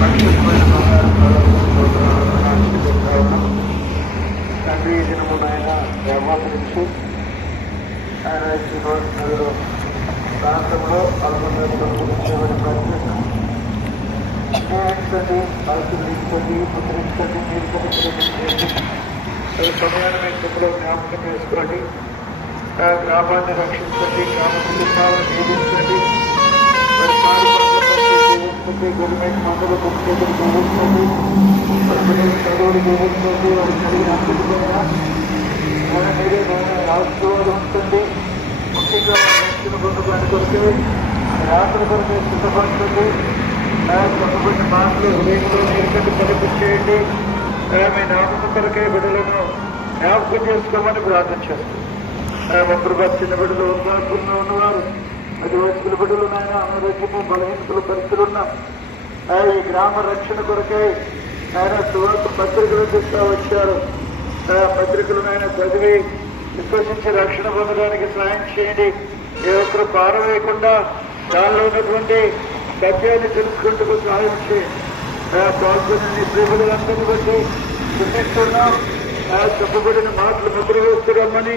పరిశుద్ధమైన బంగారు తండ్రి ఈ దినము ఆయన వ్యవహరించి ఆయన నగరం ప్రాంతంలో అల్పండి జీవించండి, పరిశుద్ధించండి, ముద్రించండి, మీరు సమయాన్ని మీ చెప్పులో జ్ఞాపకం చేసుకోండి. గ్రామాన్ని రక్షించండి, గ్రామ కుటుంబాలను జీవించండి, జీవించండి, గవర్నమెంట్ మండల పంచాయతీలు జీవించండి, చదువులు జీవించండి, వారి చదివిన అన్నిటికైనా మీరే ఆశీర్వాదం ఉంచండి. ముఖ్యంగా రక్షణ పొందడానికి కొరికే యాత్ర కొరికే సిద్ధపరచండి. తప్పబడిన మాటలు హృదయంలో నీరుకంటే కనిపించేయండి. మీ నామం కొరకే బిడ్డలను జ్ఞాపకం చేసుకోమని ప్రార్థన చేస్తాం. ప్రభా చిన్న బిడ్డలు వృద్ధాత్మలో ఉన్నవారు, అది వయసుల బిడ్డలు నాయన అనారోగ్యము బలహీనతలు పరిస్థితులున్న ఈ గ్రామ రక్షణ కొరకై ఆయన సువార్త పత్రికలు చూస్తూ వచ్చారు. పత్రికలు నాయన చదివి విశ్వసించి రక్షణ పొందడానికి సాయం చేయండి. ఏ ఒక్కరు పారవేయకుండా దానిలో ఉన్నటువంటి సత్యాన్ని తెలుసుకుంటూ సహాయం చేయండి. పాల్గొని ప్రేమలందరినీ బట్టి చూపిస్తున్నాం. చెప్పబడిన మాటలు ముద్ర వేస్తున్నామని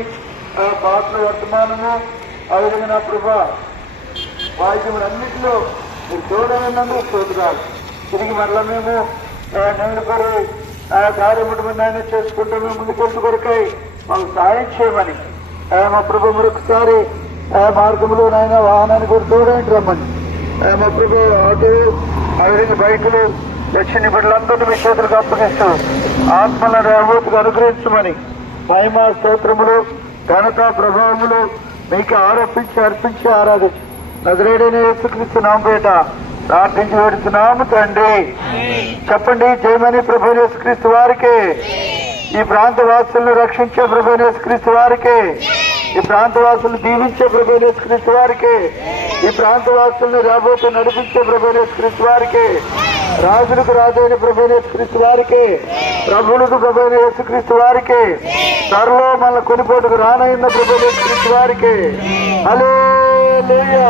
పాటల వర్తమానము ఆ విధంగా నా ప్రభా వాయిద్యములన్నింటిలో మీరు తోడైనందుకు స్తోత్రాలు. తిరిగి మరలా మేము నేను కొరై కార్యముటమని ఆయన చేసుకుంటూ మేము ముందుకెళ్తూ కొరకై మాకు సాయం చేయమని మా ప్రభు మరొకసారి మార్గంలో నాయన వాహనాన్ని కూడా తోడైంటి రమ్మని మా ప్రభు ఆటో ఆ విధంగా బైకులు వచ్చిన బిడ్డలందరినీ మీ చేతులకు అప్పగిస్తూ ఆత్మలను అనుభూతికి అనుగ్రహించమని మహిమ స్తోత్రములు ఘనత ప్రభావములు మీకు అర్పించి ఆరాధించి నజరేయుడైన యేసుక్రీస్తు నామముపేట ప్రార్థించి వేడుతున్నాము తండ్రి. చెప్పండి జయమని ప్రభు యేసుక్రీస్తు వారికి, ఈ ప్రాంత వాసులను రక్షించే ప్రభు యేసుక్రీస్తు వారికి, ఈ ప్రాంతవాసులను దీవించే ప్రభు యేసుక్రీస్తు వారికి, ఈ ప్రాంతవాసులను రాబోతూ నడిపించే ప్రభు యేసుక్రీస్తు వారికి, రాజులకు రాజైన ప్రభు యేసుక్రీస్తు వారికి, ప్రభువులకు ప్రభు యేసుక్రీస్తు వారికి, త్వరలో మన కొనిపోటుకు రానైన ప్రభు యేసుక్రీస్తు వారికి హల్లెలూయా.